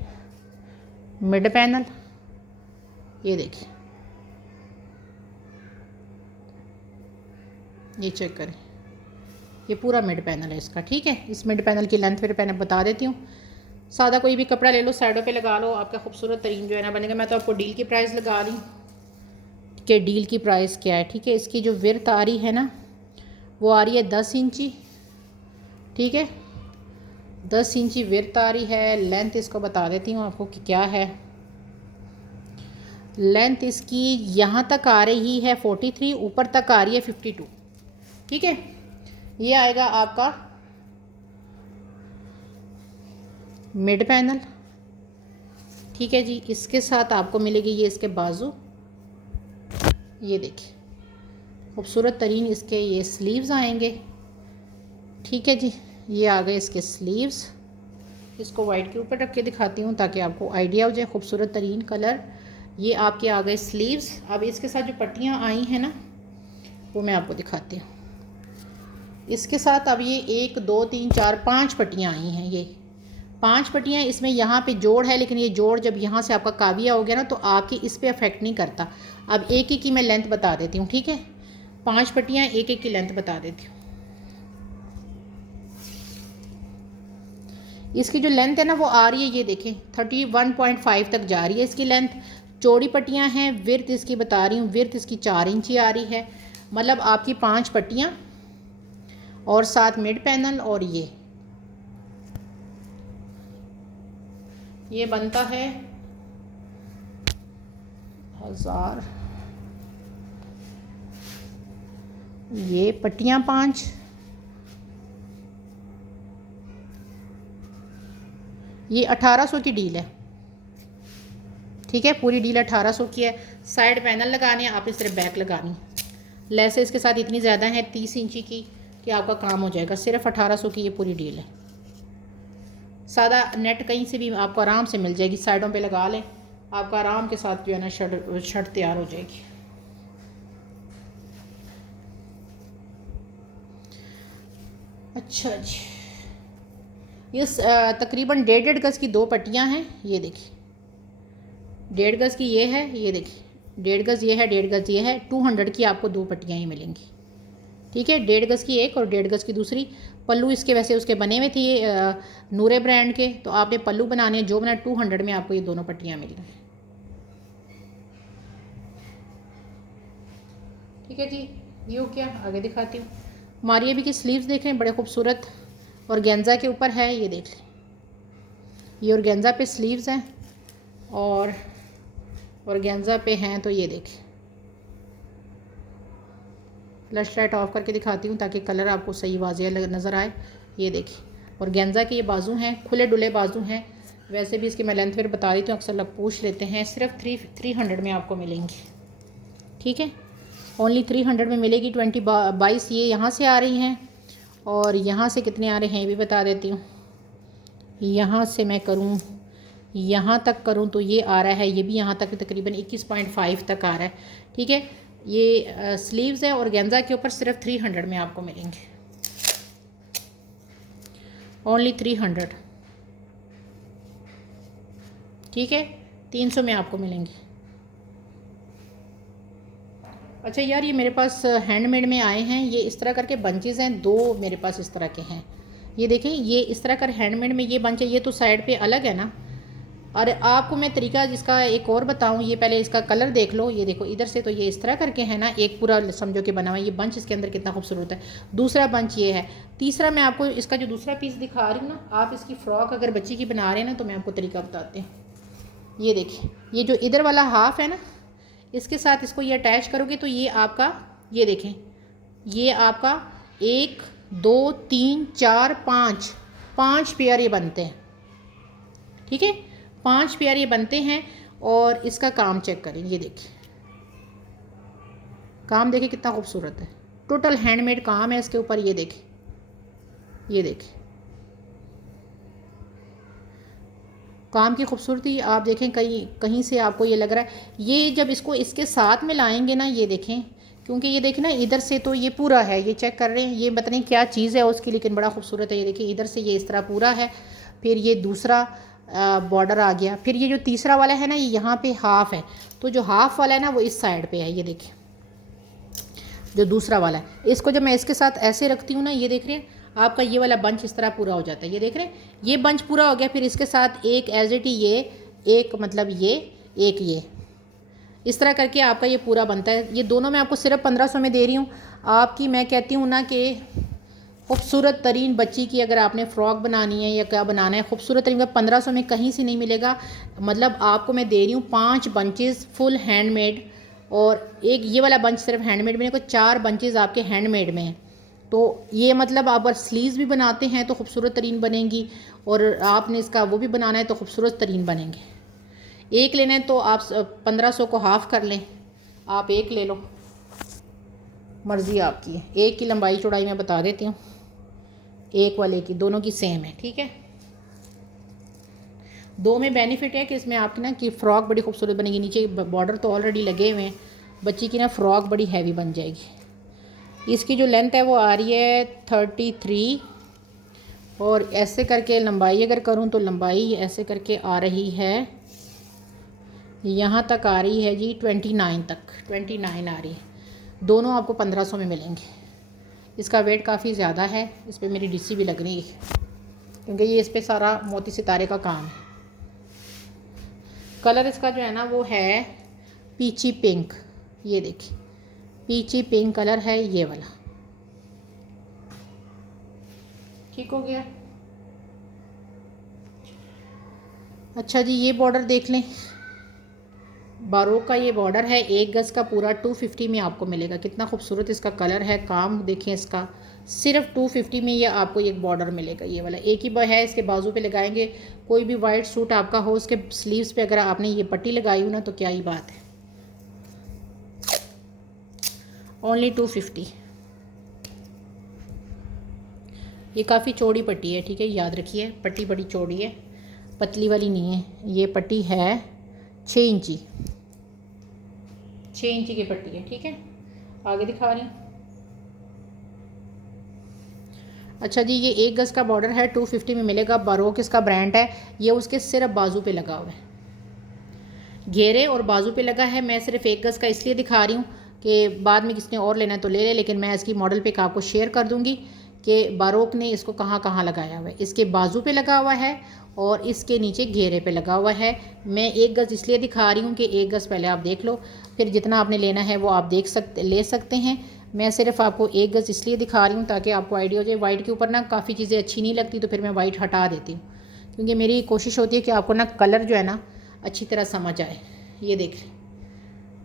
मिड पैनल, ये देखिए ये चेक करें, ये पूरा मिड पैनल है इसका, ठीक है। इस मिड पैनल की लेंथ फिर मैंने बता देती हूँ। सादा कोई भी कपड़ा ले लो, साइडों पे लगा लो, आपका खूबसूरत तरीन जो है ना बनेगा। मैं तो आपको डील की प्राइस लगा रही हूँ कि डील की प्राइस क्या है, ठीक है। इसकी जो विर्थ आ रही है ना वो आ रही है 10 इंची, ठीक है। 10 इंची विर्थ आ रही है। लेंथ इसको बता देती हूँ आपको कि क्या है। लेंथ इसकी यहाँ तक आ रही है 43, ऊपर तक आ रही है 52, ठीक है। ये आएगा आपका मिड पैनल, ठीक है जी। इसके साथ आपको मिलेगी ये इसके बाजू, ये देखिए खूबसूरत तरीन इसके ये स्लीव्स आएंगे, ठीक है जी। ये आ गए इसके स्लीव्स। इसको वाइट के ऊपर रख के दिखाती हूँ ताकि आपको आइडिया हो जाए। खूबसूरत तरीन कलर, ये आपके आ गए स्लीव्स। अब इसके साथ जो पट्टियाँ आई हैं ना वो मैं आपको दिखाती हूँ। इसके साथ अब ये 1 2 3 4 5 पट्टियाँ आई हैं, ये 5 पट्टियाँ। इसमें यहाँ पे जोड़ है, लेकिन ये जोड़ जब यहाँ से आपका काविया हो गया ना तो आपकी इस पर अफेक्ट नहीं करता। अब एक एक की मैं लेंथ बता देती हूँ, ठीक है। 5 पट्टियाँ, एक एक की लेंथ बता देती हूँ। इसकी जो लेंथ है ना वो आ रही है, ये देखें 31.5 तक जा रही है इसकी लेंथ। चौड़ी पट्टियाँ हैं। विर्थ इसकी बता रही हूँ, विर्थ इसकी 4 इंची आ रही है। मतलब आपकी 5 पट्टियाँ और साथ मिड पैनल, और ये बनता है 1000। ये पट्टियाँ 5, ये 1800 की डील है, ठीक है। पूरी डील 1800 की है। साइड पैनल लगाने हैं, आपने सिर्फ बैक लगानी। लेसेस इसके साथ इतनी ज़्यादा है 30 इंची की कि आपका काम हो जाएगा। सिर्फ 1800 की ये पूरी डील है। सादा नेट कहीं से भी आपको आराम से मिल जाएगी, साइडों पे लगा लें, आपका आराम के साथ जो है ना शर्ट तैयार हो जाएगी। अच्छा जी, ये तकरीबन 1.5 गज़ की 2 पट्टियाँ हैं। ये देखिए 1.5 गज़ की ये है, ये देखिए 1.5 गज़ ये है, 1.5 गज़ ये है। 200 की आपको 2 पट्टियाँ ही मिलेंगी, ठीक है। 1.5 गज़ की एक और 1.5 गज़ की दूसरी। पल्लू इसके वैसे उसके बने हुए थे नूरे ब्रांड के, तो आपने पल्लू बनाने हैं जो बना 200 में आपको ये दोनों पट्टियाँ मिल गई, ठीक है जी। ये हो क्या, आगे दिखाती हूँ। मारिया भी की स्लीव्स देख रहे हैं, बड़े खूबसूरत ऑर्गेन्जा के ऊपर है, ये देख लें, ये ऑर्गेन्जा पे स्लीव्स हैं और ऑर्गेन्जा पे हैं। तो ये देखें, फ्लैश लाइट ऑफ करके दिखाती हूँ ताकि कलर आपको सही वाज़ेह नज़र आए। ये देखिए ऑर्गेन्जा के ये बाजू हैं, खुले डुले बाजू हैं। वैसे भी इसकी मैं लेंथ फिर बता देती हूँ, अक्सर लोग पूछ लेते हैं। सिर्फ 300 में आपको मिलेंगी, ठीक है, ओनली 300 में मिलेगी। 22 ये यहाँ से आ रही हैं और यहाँ से कितने आ रहे हैं ये भी बता देती हूँ। यहाँ से मैं करूँ, यहाँ तक करूँ तो ये आ रहा है, ये भी यहाँ तक तकरीबन 21.5 तक आ रहा है, ठीक है। ये स्लीव्स है ऑर्गेन्जा के ऊपर, सिर्फ 300 में आपको मिलेंगे, ओनली 300, ठीक है, 300 में आपको मिलेंगे। अच्छा यार, ये मेरे पास हैंडमेड में आए हैं, ये इस तरह करके बंचेस हैं, 2 मेरे पास इस तरह के हैं। ये देखें, ये इस तरह कर हैंडमेड में ये बंच है, ये तो साइड पे अलग है ना। और आपको मैं तरीका जिसका एक और बताऊं, ये पहले इसका कलर देख लो। ये देखो इधर से तो ये इस तरह करके है ना, एक पूरा समझो कि बना हुआ है। ये बंच इसके अंदर कितना खूबसूरत है। दूसरा बंच ये है। तीसरा मैं आपको इसका जो दूसरा पीस दिखा रही हूँ ना, आप इसकी फ़्रॉक अगर बच्ची की बना रहे हैं ना तो मैं आपको तरीका बताते हैं। ये देखिए, ये जो इधर वाला हाफ है ना, इसके साथ इसको ये अटैच करोगे तो ये आपका, ये देखें, ये आपका 1 2 3 4 5 पेयर ये बनते हैं, ठीक है, 5 पेयर ये बनते हैं। और इसका काम चेक करें, ये देखिए, काम देखिए कितना खूबसूरत है, टोटल हैंडमेड काम है इसके ऊपर। ये देखिए, ये देखिए काम की खूबसूरती आप देखें, कहीं से आपको ये लग रहा है। ये जब इसको इसके साथ में लाएंगे ना, ये देखें, क्योंकि ये देखें ना इधर से तो ये पूरा है, ये चेक कर रहे हैं, ये पता नहीं क्या चीज़ है उसकी, लेकिन बड़ा खूबसूरत है। ये देखिए इधर से ये इस तरह पूरा है, फिर ये दूसरा बॉर्डर आ गया, फिर ये जो तीसरा वाला है ना, ये यहाँ पे हाफ है, तो जो हाफ वाला है ना वो इस साइड पे है। ये देखिए जो दूसरा वाला है, इसको जब मैं इसके साथ ऐसे रखती हूँ ना, ये देख रहे हैं आपका ये वाला बंच इस तरह पूरा हो जाता है। ये देख रहे हैं, ये बंच पूरा हो गया, फिर इसके साथ एक एज इट ये एक, मतलब ये एक, ये इस तरह करके आपका ये पूरा बनता है। ये दोनों मैं आपको सिर्फ 1500 में दे रही हूँ। आपकी मैं कहती हूँ ना कि खूबसूरत तरीन बच्ची की अगर आपने फ़्रॉक बनानी है या क्या बनाना है, खूबसूरत तरीन 1500 में कहीं से नहीं मिलेगा। मतलब आपको मैं दे रही हूँ 5 बंचेस फुल हैंडमेड, और एक ये वाला बंच सिर्फ हैंडमेड में, को 4 बंचेस आपके हैंडमेड में हैं। तो ये मतलब आप अगर स्लीव्स भी बनाते हैं तो खूबसूरत तरीन बनेंगी, और आपने इसका वो भी बनाना है तो खूबसूरत तरीन बनेंगे। एक लेना है तो आप 1500 को हाफ़ कर लें, आप एक ले लो, मर्ज़ी आपकी है। एक की लंबाई चौड़ाई मैं बता देती हूँ, एक वाले की, दोनों की सेम है, ठीक है। 2 में बेनिफिट है कि इसमें आपकी ना कि फ़्रॉक बड़ी खूबसूरत बनेगी। नीचे बॉर्डर तो ऑलरेडी लगे हुए हैं, बच्ची की ना फ़्रॉक बड़ी हैवी बन जाएगी। इसकी जो लेंथ है वो आ रही है 33, और ऐसे करके लंबाई अगर करूँ तो लंबाई ऐसे करके आ रही है, यहाँ तक आ रही है जी 29 तक, 29 आ रही है। दोनों आपको 1500 में मिलेंगे। इसका वेट काफ़ी ज़्यादा है, इस पर मेरी डीसी भी लग रही है क्योंकि ये इस पर सारा मोती सितारे का काम है। कलर इसका जो है ना वो है पीची पिंक। ये देखिए पीची पिंक कलर है ये वाला, ठीक हो गया। अच्छा जी, ये बॉर्डर देख लें, बारोक का ये बॉर्डर है, 1 गज़ का पूरा 250 में आपको मिलेगा। कितना खूबसूरत इसका कलर है, काम देखें इसका, सिर्फ 250 में ये आपको एक बॉर्डर मिलेगा। ये वाला एक ही है, इसके बाजू पे लगाएंगे। कोई भी वाइट सूट आपका हो, उसके स्लीव्स पे अगर आपने ये पट्टी लगाई हो ना तो क्या ही बात है। ओनली 250। ये काफ़ी चौड़ी पट्टी है, ठीक है, याद रखिए, पट्टी बड़ी चौड़ी है, पतली वाली नहीं है। ये पट्टी है 6 इंची, 6 इंची की पट्टी है, ठीक है। आगे दिखा रही हूँ। अच्छा जी, ये 1 गज़ का बॉर्डर है, 250 में मिलेगा। बारोक इसका ब्रांड है। ये उसके सिर्फ बाजू पे लगा हुआ है, घेरे और बाजू पे लगा है। मैं सिर्फ 1 गज़ का इसलिए दिखा रही हूँ कि बाद में किसने और लेना है तो ले ले, लेकिन मैं इसकी मॉडल पिक आपको शेयर कर दूँगी कि बारोक ने इसको कहाँ कहाँ लगाया हुआ है। इसके बाजू पे लगा हुआ है और इसके नीचे घेरे पे लगा हुआ है। मैं 1 गज़ इसलिए दिखा रही हूँ कि 1 गज़ पहले आप देख लो, फिर जितना आपने लेना है वो आप ले सकते हैं। मैं सिर्फ आपको 1 गज़ इसलिए दिखा रही हूँ ताकि आपको आइडिया हो जाए। वाइट के ऊपर ना काफ़ी चीज़ें अच्छी नहीं लगती, तो फिर मैं वाइट हटा देती हूँ, क्योंकि मेरी कोशिश होती है कि आपको ना कलर जो है ना अच्छी तरह समझ आए। ये देख,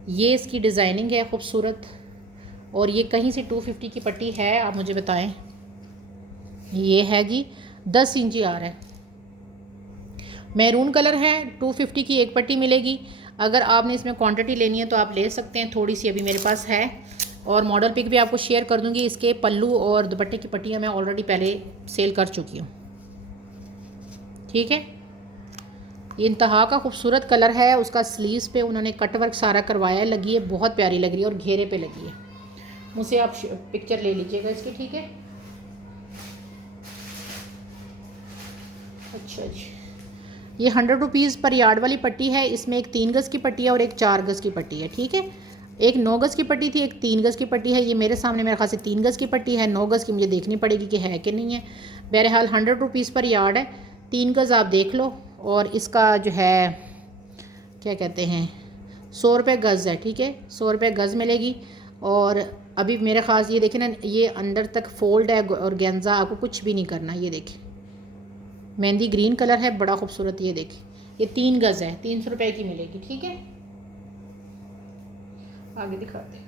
ये इसकी डिज़ाइनिंग है खूबसूरत, और ये कहीं से 250 की पट्टी है, आप मुझे बताएं। ये है जी 10 इंची आ रहा है, मैरून कलर है। 250 की एक पट्टी मिलेगी। अगर आपने इसमें क्वांटिटी लेनी है तो आप ले सकते हैं, थोड़ी सी अभी मेरे पास है। और मॉडल पिक भी आपको शेयर कर दूंगी। इसके पल्लू और दुपट्टे की पट्टियाँ मैं ऑलरेडी पहले सेल कर चुकी हूँ, ठीक है। ये इंतहा का खूबसूरत कलर है। उसका स्लीव्स पे उन्होंने कट वर्क सारा करवाया है, लगी है, बहुत प्यारी लग रही है, और घेरे पे लगी है। मुझसे आप पिक्चर ले लीजिएगा इसकी, ठीक है। अच्छा जी, ये 100 रुपीज़ पर यार्ड वाली पट्टी है। इसमें एक 3 गज़ की पट्टी है और एक 4 गज़ की पट्टी है, ठीक है। एक 9 गज़ की पट्टी थी, एक 3 गज़ की पट्टी है। ये मेरे सामने मेरे ख्याल से 3 गज़ की पट्टी है, 9 गज़ की मुझे देखनी पड़ेगी कि है कि नहीं है। बहरहाल 100 रुपीज़ पर यार्ड है। 3 गज़ आप देख लो, और इसका जो है क्या कहते हैं 100 रुपये गज़ है, ठीक है। 100 रुपये गज़ मिलेगी। और अभी मेरे ख़ास ये देखें ना, ये अंदर तक फोल्ड है, और गेंजा आपको कुछ भी नहीं करना। ये देखिए मेहंदी ग्रीन कलर है, बड़ा खूबसूरत। ये देखिए, ये 3 गज़ है, 300 रुपये की मिलेगी, ठीक है। आगे दिखाते हैं।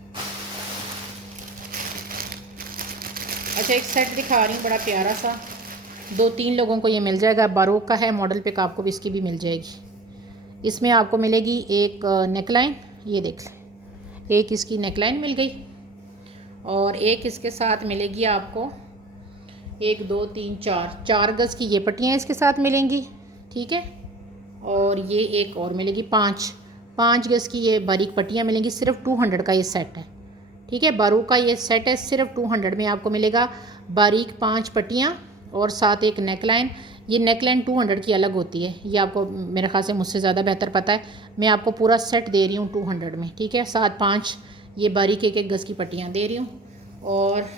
अच्छा, एक सेट दिखा रही हूँ बड़ा प्यारा सा, 2-3 लोगों को ये मिल जाएगा। बारोक का है मॉडल पिक, आपको भी इसकी भी मिल जाएगी। इसमें आपको मिलेगी एक नेकलाइन, ये देख लें, एक इसकी नेकलाइन मिल गई, और एक इसके साथ मिलेगी आपको 1 2 3 4 गज़ की ये पट्टियाँ इसके साथ मिलेंगी, ठीक है। और ये एक और मिलेगी 5 गज़ की ये बारीक पट्टियाँ मिलेंगी। सिर्फ 200 का ये सेट है, ठीक है। बारू का ये सेट है, सिर्फ 200 में आपको मिलेगा। बारीक 5 पट्टियाँ और साथ एक नेकलाइन। ये नेकलाइन 200 की अलग होती है, ये आपको मेरे ख्याल से मुझसे ज़्यादा बेहतर पता है। मैं आपको पूरा सेट दे रही हूँ 200 में, ठीक है। साथ 5 ये बारीक 1 गज़ की पट्टियाँ दे रही हूँ। और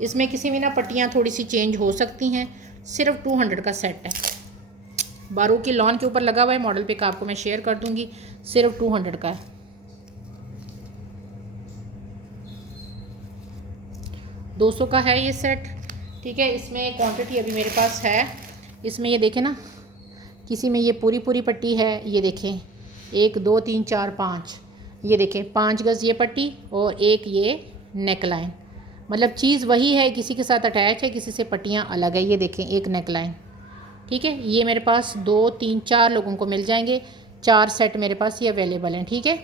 इसमें किसी भी ना पट्टियाँ थोड़ी सी चेंज हो सकती हैं। सिर्फ 200 का सेट है। बारू की लॉन के ऊपर लगा हुआ है, मॉडल पिक आपको मैं शेयर कर दूंगी। सिर्फ 200 का है। 200 का है ये सेट, ठीक है। इसमें क्वांटिटी अभी मेरे पास है। इसमें ये देखें ना, किसी में ये पूरी पूरी पट्टी है, ये देखें 1 2 3 4 5, ये देखें 5 गज़ ये पट्टी और एक ये नेकलाइन। मतलब चीज़ वही है, किसी के साथ अटैच है, किसी से पट्टियाँ अलग है। ये देखें एक नेकलाइन, ठीक है। ये मेरे पास 2 3 4 लोगों को मिल जाएंगे। 4 सेट मेरे पास ये अवेलेबल हैं, ठीक है।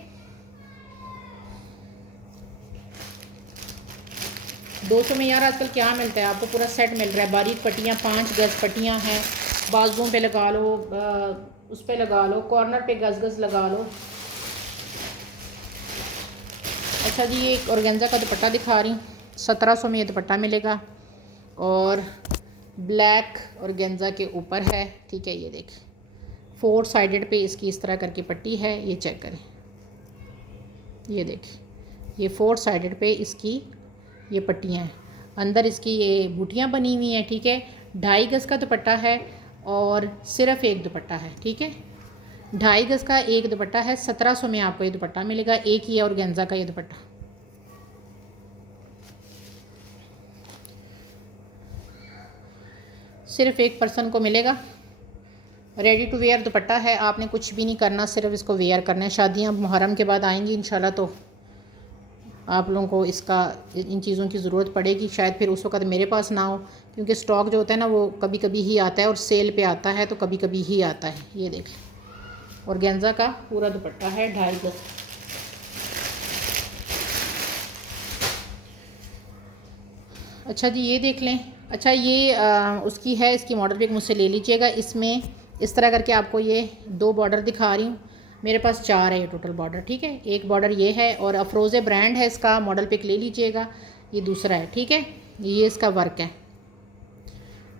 200 में यार आजकल क्या मिलता है, आपको पूरा सेट मिल रहा है। बारीक पट्टियाँ 5 गज़ पट्टियाँ हैं, बाजुओं पे लगा लो, उस पे लगा लो, कॉर्नर पे गज़ लगा लो। अच्छा जी, ये एक ऑर्गेन्जा का दुपट्टा दिखा रही हूँ। 1700 में ये दुपट्टा मिलेगा, और ब्लैक ऑर्गेन्जा के ऊपर है, ठीक है। ये देख 4 साइडेड पे इसकी इस तरह करके पट्टी है, ये चेक करें। ये देख, ये 4 साइडेड पे इसकी ये पट्टियाँ हैं। अंदर इसकी ये बूटियाँ बनी हुई हैं, ठीक है। 2.5 गज़ का दुपट्टा है, और सिर्फ एक दुपट्टा है, ठीक है। 2.5 गज़ का एक दुपट्टा है। 1700 में आपको ये दुपट्टा मिलेगा। एक ही है ऑर्गेन्जा का ये दुपट्टा। सिर्फ एक पर्सन को मिलेगा। रेडी टू वेयर दुपट्टा है, आपने कुछ भी नहीं करना, सिर्फ इसको वेयर करना है। शादियाँ मुहर्रम के बाद आएंगी इंशाल्लाह, तो आप लोगों को इसका इन चीज़ों की ज़रूरत पड़ेगी। शायद फिर उस वक्त मेरे पास ना हो, क्योंकि स्टॉक जो होता है ना वो कभी कभी ही आता है, और सेल पे आता है तो कभी कभी ही आता है। ये देख, ऑर्गेन्जा का पूरा दुपट्टा है 2.5 गज़। अच्छा जी, ये देख लें। अच्छा, ये उसकी है, इसकी मॉडल पिक मुझसे ले लीजिएगा। इसमें इस तरह करके आपको ये 2 बॉर्डर दिखा रही हूँ। मेरे पास 4 है ये टोटल बॉर्डर, ठीक है। एक बॉर्डर ये है, और अफरोज़े ब्रांड है इसका, मॉडल पिक ले लीजिएगा। ये दूसरा है, ठीक है। ये इसका वर्क है।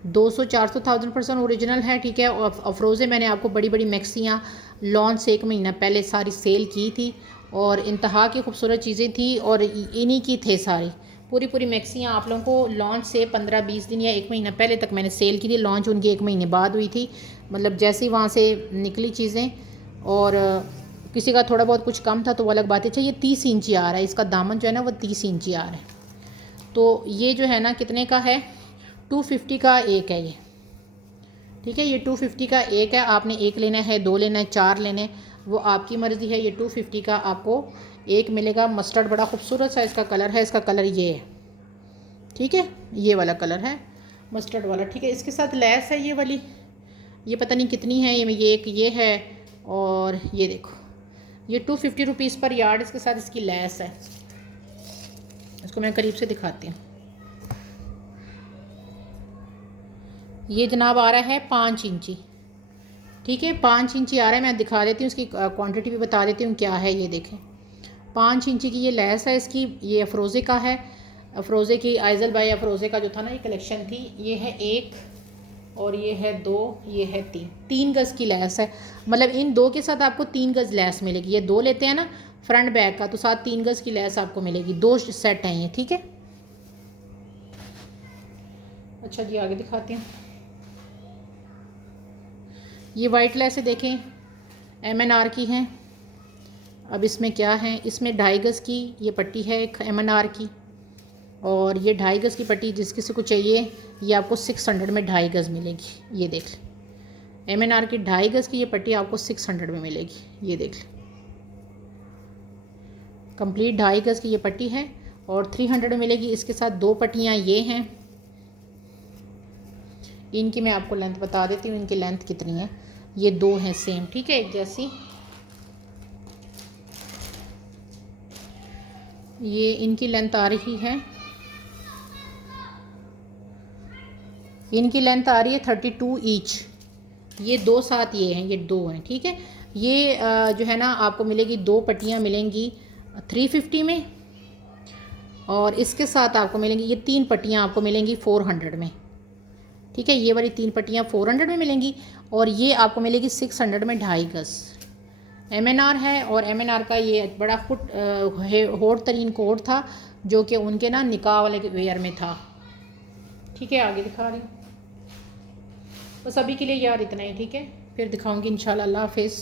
200-400,000% ओरिजिनल है, ठीक है। और अफरोज़े मैंने आपको बड़ी बड़ी मैक्सियाँ लॉन्च से 1 महीना पहले सारी सेल की थी, और इंतहा की खूबसूरत चीज़ें थी, और इन्हीं की थे सारी पूरी पूरी मैक्सियाँ। आप लोगों को लॉन्च से 15-20 दिन या 1 महीना पहले तक मैंने सेल की थी। लॉन्च उनकी 1 महीने बाद हुई थी, मतलब जैसे ही वहाँ से निकली चीज़ें। और किसी का थोड़ा बहुत कुछ कम था तो वो अलग बात है। अच्छा, ये 30 इंची आ रहा है, इसका दामन जो है ना वो 30 इंची आ रहा है। तो ये जो है ना कितने का है, 250 का एक है ये, ठीक है। ये 250 का एक है, आपने एक लेना है, दो लेना है, चार लेने, वो आपकी मर्ज़ी है। ये 250 का आपको एक मिलेगा। मस्टर्ड बड़ा खूबसूरत सा इसका कलर है, इसका कलर ये है, ठीक है, ये वाला कलर है मस्टर्ड वाला, ठीक है। इसके साथ लेस है ये वाली, ये पता नहीं कितनी है, ये एक ये है, और ये देखो ये 250 रुपीज़ पर यार्ड इसके साथ इसकी लेस है। इसको मैं करीब से दिखाती हूँ। ये जनाब आ रहा है 5 इंची, ठीक है, 5 इंची आ रहा है। मैं दिखा देती हूँ, इसकी क्वांटिटी भी बता देती हूँ क्या है। ये देखें 5 इंची की ये लेस है इसकी। ये अफरोज़े का है, अफरोज़े की, आइजल बाई अफरोज़े का जो था ना ये कलेक्शन थी। ये है 1 और ये है 2, ये है 3 गज़ की लेस है। मतलब इन दो के साथ आपको 3 गज़ लेस मिलेगी। ये 2 लेते हैं ना फ्रंट बैक का, तो साथ 3 गज़ की लेस आपको मिलेगी। 2 सेट हैं ये, ठीक है। अच्छा जी, आगे दिखाती हूँ। ये वाइट लेस देखें, MNR की हैं। अब इसमें क्या है, इसमें 2.5 गज़ की ये पट्टी है एक MNR की, और ये 2.5 गज़ की पट्टी जिस किसी को चाहिए ये आपको 600 में 2.5 गज़ मिलेगी। ये देख लें, MNR की 2.5 गज़ की ये पट्टी आपको 600 में मिलेगी। ये देख लें, कंप्लीट 2.5 गज़ की ये पट्टी है और 300 में मिलेगी। इसके साथ 2 पट्टियाँ ये हैं, इनकी मैं आपको लेंथ बता देती हूँ, इनकी लेंथ कितनी है। ये 2 हैं सेम, ठीक है, एक जैसी। ये इनकी लेंथ आ रही है, इनकी लेंथ आ रही है 32 ईच। ये 2 साथ ये हैं, ये 2 हैं, ठीक है। ये जो है ना आपको मिलेगी 2 पट्टियाँ मिलेंगी 350 में, और इसके साथ आपको मिलेंगी ये 3 पट्टियाँ आपको मिलेंगी 400 में, ठीक है। ये वाली 3 पट्टियाँ 400 में मिलेंगी, और ये आपको मिलेगी 600 में 2.5 गज़। MNR है, और MNR का ये बड़ा हॉट तरीन कोट था जो कि उनके ना निकाह वाले वेयर में था, ठीक है। आगे दिखा रही हूँ, बस अभी के लिए यार इतना ही, ठीक है। फिर दिखाऊंगी इंशाल्लाह। अल्लाह हाफिज़।